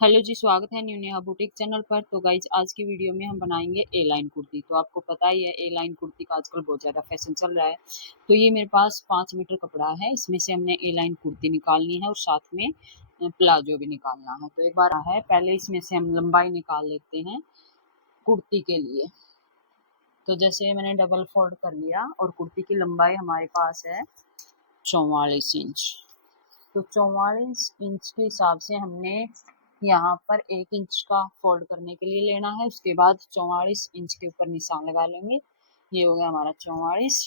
Hello जी, स्वागत है new Neha boutique channel पर। तो गाइज आज की वीडियो में हम बनाएंगे ए लाइन कुर्ती। तो आपको पता ही है ए लाइन कुर्ती का आजकल बहुत ज़्यादा फैशन चल रहा है। तो ये मेरे पास 5 मीटर कपड़ा है, इसमें से हमने ए लाइन कुर्ती निकालनी है और साथ में प्लाजो भी निकालना है। तो एक बार है, पहले इसमें से हम लंबाई निकाल लेते हैं कुर्ती के लिए। तो जैसे मैंने डबल फोल्ड कर लिया और कुर्ती की लंबाई हमारे पास है 44 इंच। तो 44 इंच के हिसाब से हमने यहाँ पर 1 इंच का फोल्ड करने के लिए लेना है। उसके बाद 44 इंच के ऊपर निशान लगा लेंगे। ये हो गया हमारा 44।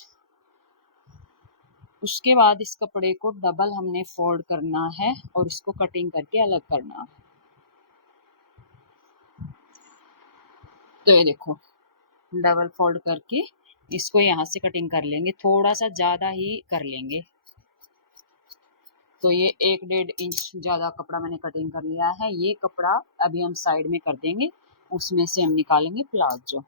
उसके बाद इस कपड़े को डबल हमने फोल्ड करना है और इसको कटिंग करके अलग करना है। तो ये देखो, डबल फोल्ड करके इसको यहाँ से कटिंग कर लेंगे, थोड़ा सा ज़्यादा ही कर लेंगे। तो ये 1-1.5 इंच ज़्यादा कपड़ा मैंने कटिंग कर लिया है। ये कपड़ा अभी हम साइड में कर देंगे, उसमें से हम निकालेंगे प्लाजो।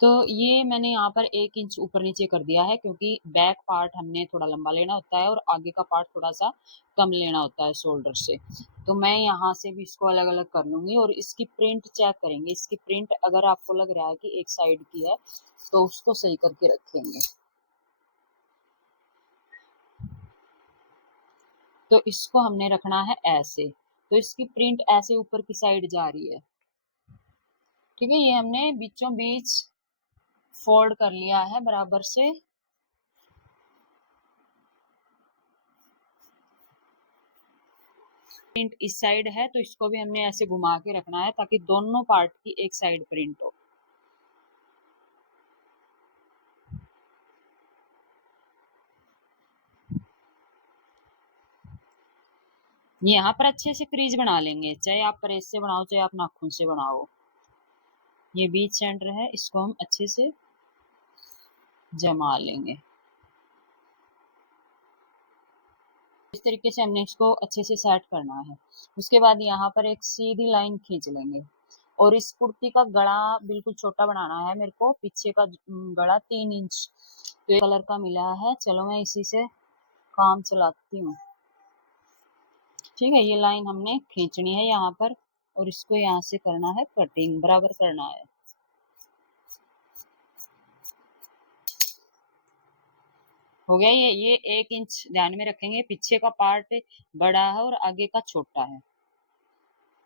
तो ये मैंने यहाँ पर 1 इंच ऊपर नीचे कर दिया है, क्योंकि बैक पार्ट हमने थोड़ा लंबा लेना होता है और आगे का पार्ट थोड़ा सा कम लेना होता है शोल्डर से। तो मैं यहाँ से भी इसको अलग अलग कर लूँगी और इसकी प्रिंट चेक करेंगे। इसकी प्रिंट अगर आपको लग रहा है कि एक साइड की है तो उसको सही करके रखेंगे। तो इसको हमने रखना है ऐसे। तो इसकी प्रिंट ऐसे ऊपर की साइड जा रही है। ठीक है, ये हमने बीचों बीच फोल्ड कर लिया है बराबर से। प्रिंट इस साइड है तो इसको भी हमने ऐसे घुमा के रखना है ताकि दोनों पार्ट की एक साइड प्रिंट हो। यहाँ पर अच्छे से क्रीज बना लेंगे, चाहे आप प्रेस से बनाओ चाहे आप नाखून से बनाओ। ये बीच सेंटर है, इसको हम अच्छे से जमा लेंगे। इस तरीके से हमने इसको अच्छे से सेट करना है। उसके बाद यहाँ पर एक सीधी लाइन खींच लेंगे और इस कुर्ती का गला बिल्कुल छोटा बनाना है मेरे को। पीछे का गला 3 इंच तो कलर का मिला है। चलो मैं इसी से काम चलाती हूँ। ठीक है, ये लाइन हमने खींचनी है यहाँ पर और इसको यहाँ से करना है कटिंग, बराबर करना है। हो गया ये 1 इंच ध्यान में रखेंगे, पीछे का पार्ट बड़ा है और आगे का छोटा है।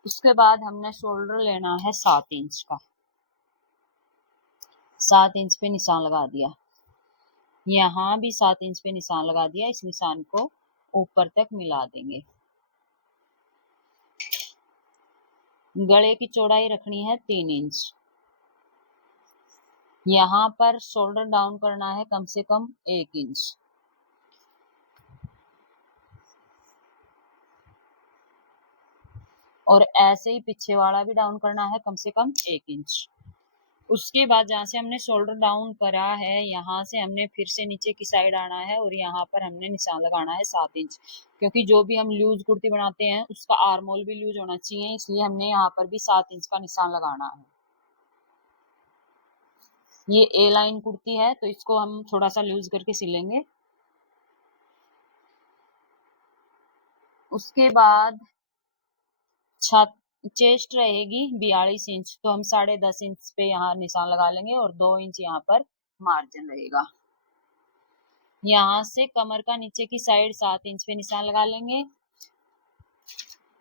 उसके बाद हमने शोल्डर लेना है 7 इंच का। 7 इंच पे निशान लगा दिया, यहाँ भी 7 इंच पे निशान लगा दिया। इस निशान को ऊपर तक मिला देंगे। गले की चौड़ाई रखनी है 3 इंच। यहाँ पर शोल्डर डाउन करना है कम से कम 1 इंच। और ऐसे ही पीछे वाला भी डाउन करना है कम से कम 1 इंच। उसके बाद जहाँ से हमने शोल्डर डाउन करा है, यहाँ से हमने फिर से नीचे की साइड आना है और यहाँ पर हमने निशान लगाना है 7 इंच। क्योंकि जो भी हम लूज कुर्ती बनाते हैं उसका आर्म होल भी लूज होना चाहिए, इसलिए हमने यहाँ पर भी 7 इंच का निशान लगाना है। ये ए लाइन कुर्ती है तो इसको हम थोड़ा सा लूज करके सिलेंगे। उसके बाद छत चेस्ट रहेगी 42 इंच, तो हम 10.5 इंच पे यहाँ निशान लगा लेंगे और 2 इंच यहाँ पर मार्जिन रहेगा। यहाँ से कमर का नीचे की साइड 7 इंच पे निशान लगा लेंगे।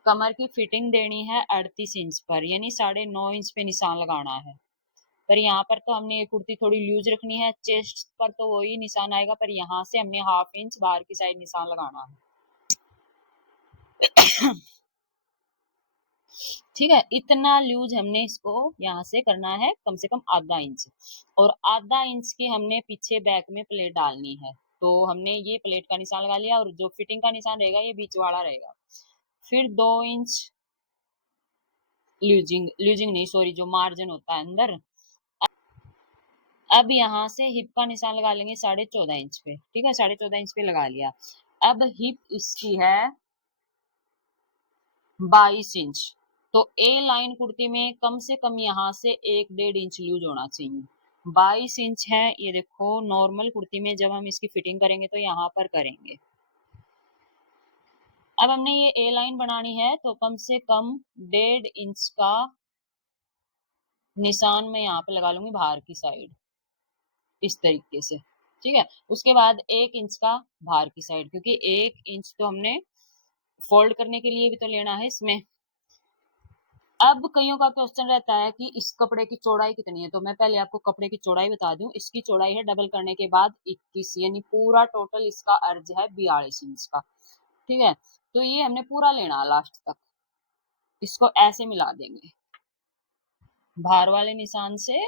कमर की फिटिंग देनी है 38 इंच पर, यानी 9.5 इंच पे निशान लगाना है। पर यहाँ पर तो हमने ये कुर्ती थोड़ी लूज रखनी है, चेस्ट पर तो वही निशान आएगा, पर यहाँ से हमने 1/2 इंच बाहर की साइड निशान लगाना है। ठीक है, इतना लूज हमने इसको यहाँ से करना है, कम से कम आधा इंच। और आधा इंच की हमने पीछे बैक में प्लेट डालनी है। तो हमने ये प्लेट का निशान लगा लिया और जो फिटिंग का निशान रहेगा ये बीच वाला रहेगा। फिर 2 इंच लूजिंग नहीं, सॉरी, जो मार्जिन होता है अंदर। अब यहाँ से हिप का निशान लगा लेंगे 14.5 इंच पे। ठीक है, 14.5 इंच पे लगा लिया। अब हिप इसकी है 22 इंच। तो ए लाइन कुर्ती में कम से कम यहाँ से 1-1.5 इंच लूज होना चाहिए। 22 इंच है, ये देखो। नॉर्मल कुर्ती में जब हम इसकी फिटिंग करेंगे तो यहाँ पर करेंगे। अब हमने ये ए लाइन बनानी है तो कम से कम 1.5 इंच का निशान मैं यहाँ पे लगा लूंगी बाहर की साइड, इस तरीके से। ठीक है, उसके बाद 1 इंच का बाहर की साइड, क्योंकि 1 इंच तो हमने फोल्ड करने के लिए भी तो लेना है इसमें। अब कईयों का क्वेश्चन रहता है कि इस कपड़े की चौड़ाई कितनी है, तो मैं पहले आपको कपड़े की चौड़ाई बता दूं। इसकी चौड़ाई है डबल करने के बाद 21, यानी पूरा टोटल इसका अर्ज है 42 इंच का। ठीक है, तो ये हमने पूरा लेना लास्ट तक। इसको ऐसे मिला देंगे, बाहर वाले निशान से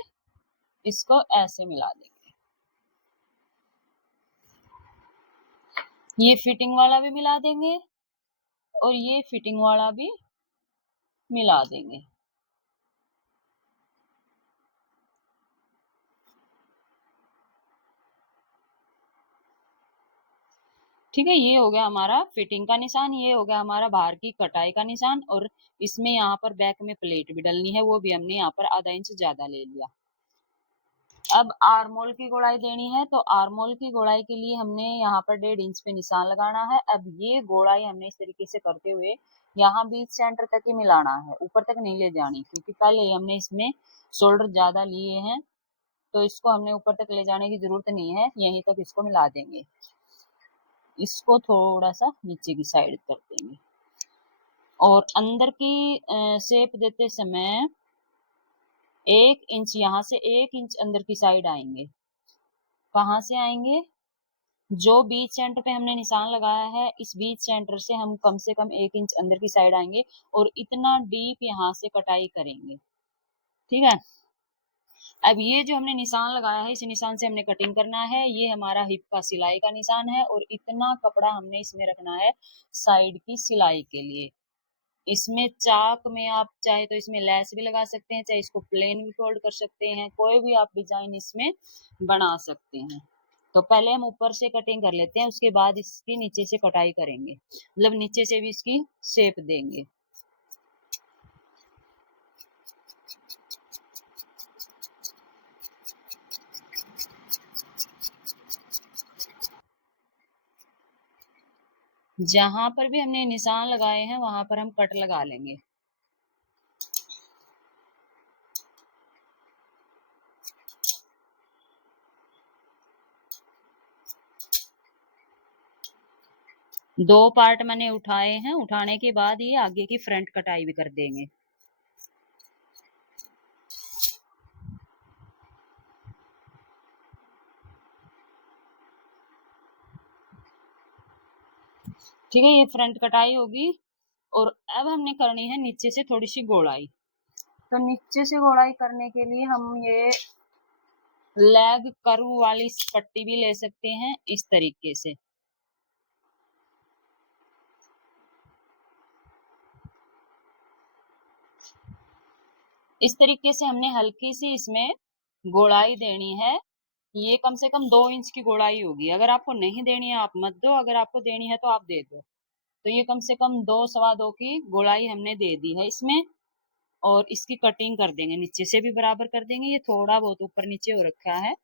इसको ऐसे मिला देंगे। ये फिटिंग वाला भी मिला देंगे और ये फिटिंग वाला भी मिला देंगे। ठीक है, ये हो गया हमारा फिटिंग का निशान, ये हो गया हमारा बाहर की कटाई का निशान, और इसमें यहाँ पर बैक में प्लेट भी डलनी है, वो भी हमने यहाँ पर आधा इंच ज्यादा ले लिया। अब आर्मोल की गोलाई देनी है, तो आर्मोल की गोलाई के लिए हमने यहाँ पर 1.5 इंच पे निशान लगाना है। अब ये गोलाई हमने इस तरीके से करते हुए यहाँ बीच सेंटर तक ही मिलाना है, ऊपर तक नहीं ले जानी, क्योंकि पहले ही हमने इसमें शोल्डर ज्यादा लिए हैं, तो इसको हमने ऊपर तक ले जाने की जरूरत नहीं है, यहीं तक इसको मिला देंगे। इसको थोड़ा सा नीचे की साइड कर देंगे, और अंदर की शेप देते समय 1 इंच, यहाँ से 1 इंच अंदर की साइड आएंगे। कहाँ से आएंगे? जो बीच सेंटर पे हमने निशान लगाया है, इस बीच सेंटर से हम कम से कम 1 इंच अंदर की साइड आएंगे, और इतना डीप यहाँ से कटाई करेंगे। ठीक है, अब ये जो हमने निशान लगाया है, इस निशान से हमने कटिंग करना है। ये हमारा हिप का सिलाई का निशान है, और इतना कपड़ा हमने इसमें रखना है साइड की सिलाई के लिए। इसमें चाक में आप चाहे तो इसमें लेस भी लगा सकते हैं, चाहे इसको प्लेन भी फोल्ड कर सकते हैं, कोई भी आप डिजाइन इसमें बना सकते हैं। तो पहले हम ऊपर से कटिंग कर लेते हैं, उसके बाद इसकी नीचे से कटाई करेंगे, मतलब नीचे से भी इसकी शेप देंगे। जहां पर भी हमने निशान लगाए हैं वहां पर हम कट लगा लेंगे। दो पार्ट मैंने उठाए हैं, उठाने के बाद ये आगे की फ्रंट कटाई भी कर देंगे। ठीक है, ये फ्रंट कटाई होगी, और अब हमने करनी है नीचे से थोड़ी सी गोलाई। तो नीचे से गोलाई करने के लिए हम ये लेग कर्व वाली पट्टी भी ले सकते हैं, इस तरीके से। इस तरीके से हमने हल्की सी इसमें गोलाई देनी है। ये कम से कम 2 इंच की गोलाई होगी। अगर आपको नहीं देनी है आप मत दो, अगर आपको देनी है तो आप दे दो। तो ये कम से कम 2 सवा 2 की गोलाई हमने दे दी है इसमें, और इसकी कटिंग कर देंगे, नीचे से भी बराबर कर देंगे। ये थोड़ा बहुत ऊपर नीचे हो रखा है,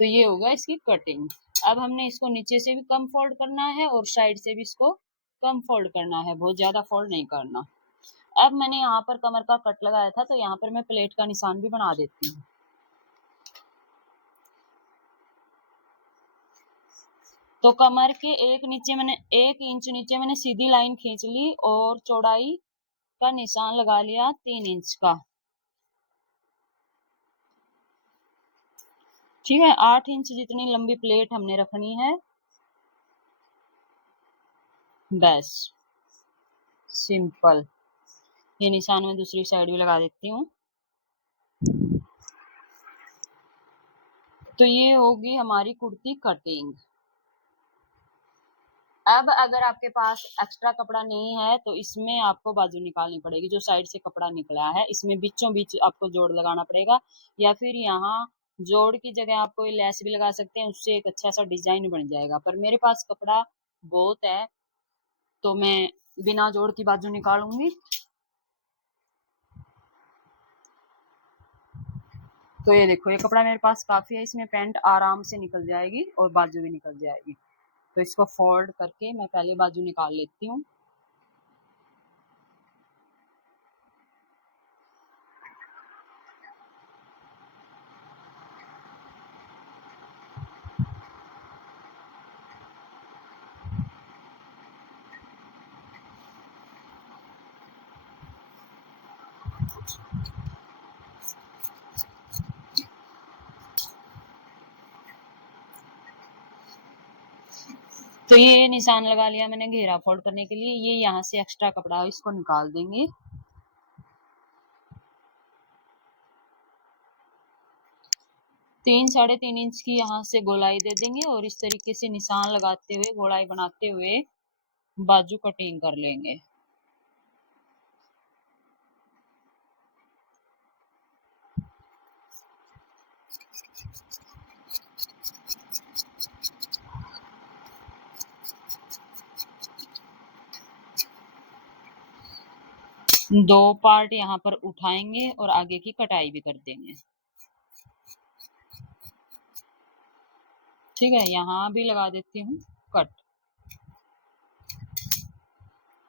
तो ये होगा इसकी कटिंग। अब हमने इसको नीचे से भी कम फोल्ड करना है, और साइड से भी इसको कम फोल्ड करना है, बहुत ज्यादा फोल्ड नहीं करना। अब मैंने यहाँ पर कमर का कट लगाया था, तो यहाँ पर मैं प्लेट का निशान भी बना देती हूँ। तो कमर के 1 इंच नीचे मैंने सीधी लाइन खींच ली, और चौड़ाई का निशान लगा लिया 3 इंच का। ठीक है, 8 इंच जितनी लंबी प्लेट हमने रखनी है, बस सिंपल। ये निशान में दूसरी साइड भी लगा देती हूँ। तो ये होगी हमारी कुर्ती कटिंग। अब अगर आपके पास एक्स्ट्रा कपड़ा नहीं है, तो इसमें आपको बाजू निकालनी पड़ेगी। जो साइड से कपड़ा निकला है, इसमें बीचों बीच आपको जोड़ लगाना पड़ेगा, या फिर यहाँ जोड़ की जगह आप कोई लेस भी लगा सकते हैं, उससे एक अच्छा सा डिजाइन बन जाएगा। पर मेरे पास कपड़ा बहुत है, तो मैं बिना जोड़ की बाजू निकालूंगी। तो ये देखो, ये कपड़ा मेरे पास काफी है, इसमें पैंट आराम से निकल जाएगी और बाजू भी निकल जाएगी। तो इसको फोल्ड करके मैं पहले बाजू निकाल लेती हूँ। तो ये निशान लगा लिया मैंने घेरा फोल्ड करने के लिए। ये यहाँ से एक्स्ट्रा कपड़ा है, इसको निकाल देंगे। 3-3.5 इंच की यहाँ से गोलाई दे देंगे और इस तरीके से निशान लगाते हुए गोलाई बनाते हुए बाजू कटिंग कर लेंगे। दो पार्ट यहाँ पर उठाएंगे और आगे की कटाई भी कर देंगे। ठीक है, यहाँ भी लगा देती हूँ कट।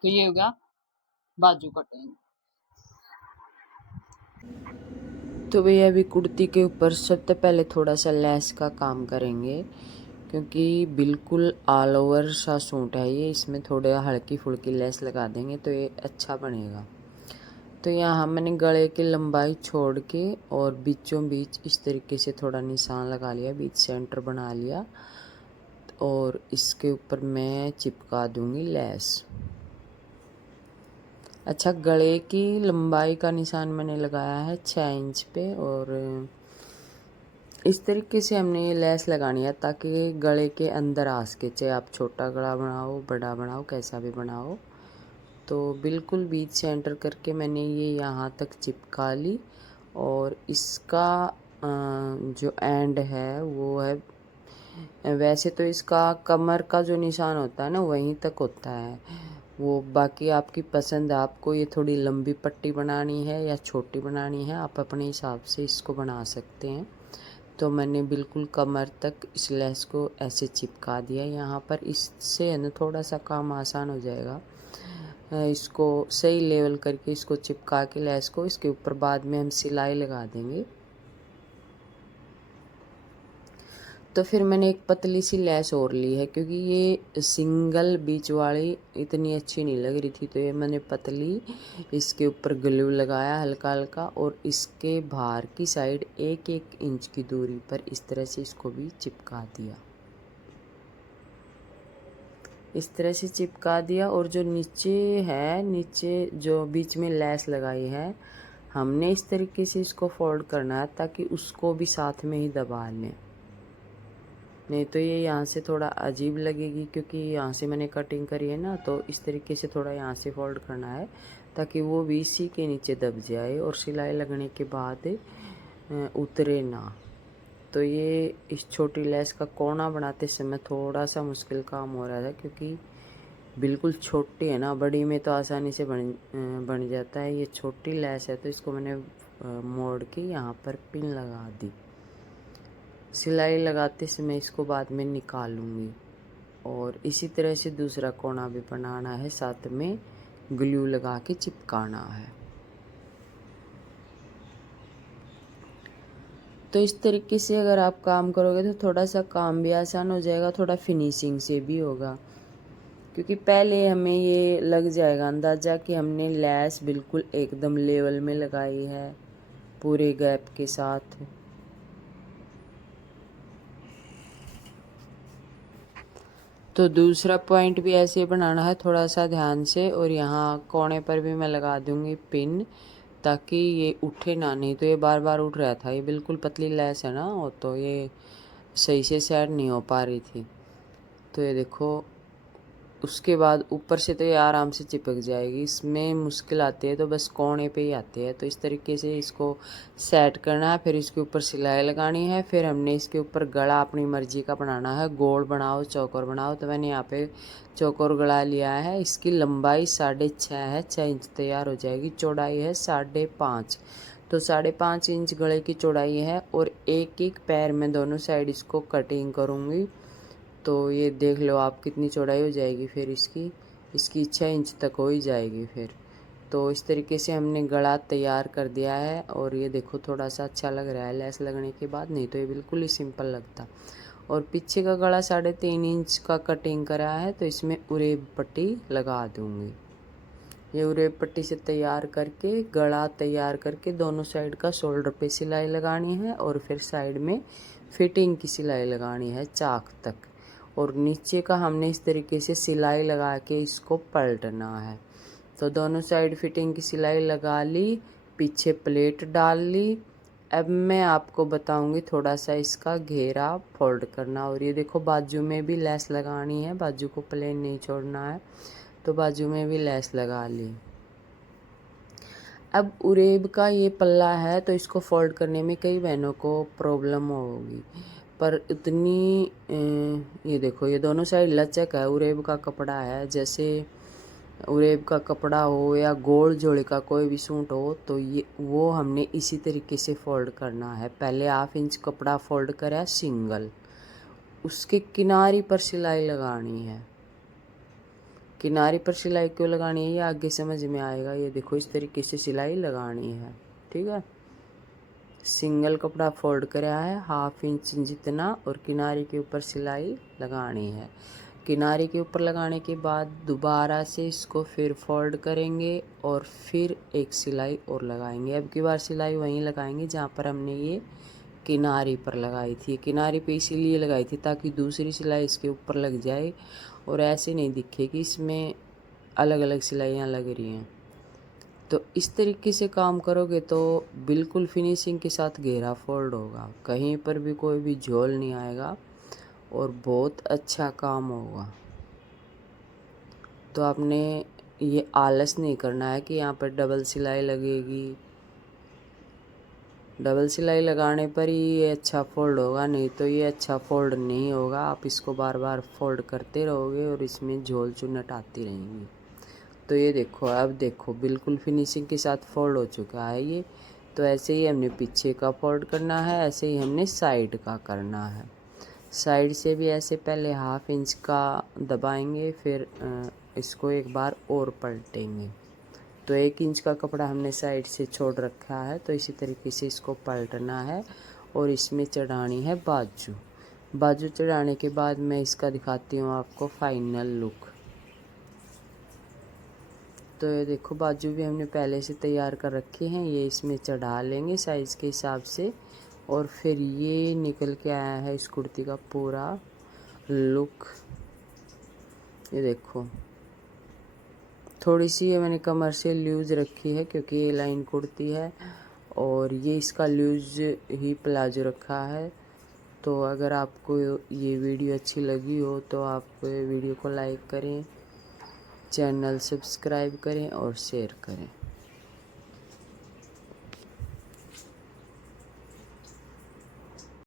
तो ये हो गया बाजू कटिंग। तो भैया अभी कुर्ती के ऊपर सबसे पहले थोड़ा सा लेस का काम करेंगे, क्योंकि बिल्कुल ऑल ओवर सा सूट है ये, इसमें थोड़े हल्की फुल्की लेस लगा देंगे तो ये अच्छा बनेगा। तो यहाँ मैंने गले की लंबाई छोड़ के और बीचों बीच इस तरीके से थोड़ा निशान लगा लिया, बीच सेंटर बना लिया और इसके ऊपर मैं चिपका दूंगी लेस। अच्छा, गले की लंबाई का निशान मैंने लगाया है 6 इंच पे और इस तरीके से हमने ये लेस लगानी है ताकि गले के अंदर आ सके, चाहे आप छोटा गला बनाओ बड़ा बनाओ कैसा भी बनाओ। तो बिल्कुल बीच से एंटर करके मैंने ये यहाँ तक चिपका ली और इसका जो एंड है वो है, वैसे तो इसका कमर का जो निशान होता है ना वहीं तक होता है वो, बाकी आपकी पसंद है, आपको ये थोड़ी लंबी पट्टी बनानी है या छोटी बनानी है आप अपने हिसाब से इसको बना सकते हैं। तो मैंने बिल्कुल कमर तक इस लेस को ऐसे चिपका दिया यहाँ पर, इससे है ना थोड़ा सा काम आसान हो जाएगा। इसको सही लेवल करके इसको चिपका के लेस को इसके ऊपर बाद में हम सिलाई लगा देंगे। तो फिर मैंने एक पतली सी लेस और ली है, क्योंकि ये सिंगल बीच वाली इतनी अच्छी नहीं लग रही थी, तो ये मैंने पतली इसके ऊपर ग्लू लगाया हल्का हल्का और इसके बाहर की साइड 1-1 इंच की दूरी पर इस तरह से इसको भी चिपका दिया। इस तरह से चिपका दिया और जो नीचे है, नीचे जो बीच में लेस लगाई है हमने इस तरीके से इसको फोल्ड करना है ताकि उसको भी साथ में ही दबा लें, नहीं तो ये यहाँ से थोड़ा अजीब लगेगी, क्योंकि यहाँ से मैंने कटिंग करी है ना। तो इस तरीके से थोड़ा यहाँ से फोल्ड करना है ताकि वो भी इसी के नीचे दब जाए और सिलाई लगने के बाद उतरे ना। तो ये इस छोटी लेस का कोना बनाते समय थोड़ा सा मुश्किल काम हो रहा था, क्योंकि बिल्कुल छोटी है ना, बड़ी में तो आसानी से बन जाता है, ये छोटी लेस है तो इसको मैंने मोड़ के यहाँ पर पिन लगा दी। सिलाई लगाते समय इसको बाद में निकालूंगी और इसी तरह से दूसरा कोना भी बनाना है, साथ में ग्लू लगा के चिपकाना है। तो इस तरीके से अगर आप काम करोगे तो थोड़ा सा काम भी आसान हो जाएगा, थोड़ा फिनिशिंग से भी होगा, क्योंकि पहले हमें ये लग जाएगा अंदाज़ा कि हमने लेस बिल्कुल एकदम लेवल में लगाई है पूरे गैप के साथ। तो दूसरा पॉइंट भी ऐसे बनाना है थोड़ा सा ध्यान से, और यहाँ कोने पर भी मैं लगा दूंगी पिन ताकि ये उठे ना, नहीं तो ये बार बार उठ रहा था। ये बिल्कुल पतली लेस है ना, वो तो ये सही से सेट नहीं हो पा रही थी। तो ये देखो, उसके बाद ऊपर से तो ये आराम से चिपक जाएगी, इसमें मुश्किल आती है तो बस कोने पे ही आती है। तो इस तरीके से इसको सेट करना है, फिर इसके ऊपर सिलाई लगानी है, फिर हमने इसके ऊपर गला अपनी मर्जी का बनाना है, गोल बनाओ चौकोर बनाओ। तो मैंने यहाँ पे चौकोर गला लिया है, इसकी लंबाई 6.5 है, 6 इंच तैयार हो जाएगी, चौड़ाई है 5.5, तो 5.5 इंच गले की चौड़ाई है और एक एक पैर में दोनों साइड इसको कटिंग करूँगी। तो ये देख लो आप कितनी चौड़ाई हो जाएगी फिर इसकी 6 इंच तक हो ही जाएगी फिर। तो इस तरीके से हमने गला तैयार कर दिया है और ये देखो थोड़ा सा अच्छा लग रहा है लेस लगने के बाद, नहीं तो ये बिल्कुल ही सिंपल लगता। और पीछे का गला 3.5 इंच का कटिंग करा है, तो इसमें उरेब पट्टी लगा दूंगी। ये उरेब पट्टी से तैयार करके गला तैयार करके दोनों साइड का शोल्डर पे सिलाई लगानी है और फिर साइड में फिटिंग की सिलाई लगानी है चाक तक। और नीचे का हमने इस तरीके से सिलाई लगा के इसको पलटना है। तो दोनों साइड फिटिंग की सिलाई लगा ली, पीछे प्लेट डाल ली। अब मैं आपको बताऊंगी थोड़ा सा इसका घेरा फोल्ड करना। और ये देखो बाजू में भी लेस लगानी है, बाजू को प्लेन नहीं छोड़ना है, तो बाजू में भी लेस लगा ली। अब उरेब का ये पल्ला है तो इसको फोल्ड करने में कई बहनों को प्रॉब्लम होगी, पर इतनी ये देखो ये दोनों साइड लचक है। उरेब का कपड़ा है, जैसे उरेब का कपड़ा हो या गोल जोड़े का कोई भी सूट हो, तो ये वो हमने इसी तरीके से फोल्ड करना है। पहले 1/2 इंच कपड़ा फोल्ड करा सिंगल, उसके किनारे पर सिलाई लगानी है। किनारे पर सिलाई क्यों लगानी है ये आगे समझ में आएगा। ये देखो इस तरीके से सिलाई लगानी है, ठीक है। सिंगल कपड़ा फोल्ड करा है 1/2 इंच जितना और किनारे के ऊपर सिलाई लगानी है। किनारे के ऊपर लगाने के बाद दोबारा से इसको फिर फोल्ड करेंगे और फिर एक सिलाई और लगाएंगे। अब की बार सिलाई वहीं लगाएंगे जहाँ पर हमने ये किनारे पर लगाई थी। किनारे पे इसीलिए लगाई थी ताकि दूसरी सिलाई इसके ऊपर लग जाए और ऐसे नहीं दिखे कि इसमें अलग अलग सिलाइयाँ लग रही हैं। तो इस तरीके से काम करोगे तो बिल्कुल फिनिशिंग के साथ घेरा फोल्ड होगा, कहीं पर भी कोई भी झोल नहीं आएगा और बहुत अच्छा काम होगा। तो आपने ये आलस नहीं करना है कि यहाँ पर डबल सिलाई लगेगी, डबल सिलाई लगाने पर ही ये अच्छा फोल्ड होगा, नहीं तो ये अच्छा फोल्ड नहीं होगा। आप इसको बार बार फोल्ड करते रहोगे और इसमें झोल चुन्नट आती रहेंगी। तो ये देखो, अब देखो बिल्कुल फिनिशिंग के साथ फोल्ड हो चुका है ये। तो ऐसे ही हमने पीछे का फोल्ड करना है, ऐसे ही हमने साइड का करना है। साइड से भी ऐसे पहले 1/2 इंच का दबाएंगे, फिर इसको एक बार और पलटेंगे। तो 1 इंच का कपड़ा हमने साइड से छोड़ रखा है, तो इसी तरीके से इसको पलटना है और इसमें चढ़ानी है बाजू। बाजू चढ़ाने के बाद मैं इसका दिखाती हूँ आपको फाइनल लुक। तो ये देखो बाजू भी हमने पहले से तैयार कर रखे हैं, ये इसमें चढ़ा लेंगे साइज़ के हिसाब से। और फिर ये निकल के आया है इस कुर्ती का पूरा लुक। ये देखो थोड़ी सी ये मैंने कमर से लूज़ रखी है क्योंकि ये लाइन कुर्ती है, और ये इसका लूज़ ही प्लाजो रखा है। तो अगर आपको ये वीडियो अच्छी लगी हो तो आप वीडियो को लाइक करें, चैनल सब्सक्राइब करें और शेयर करें।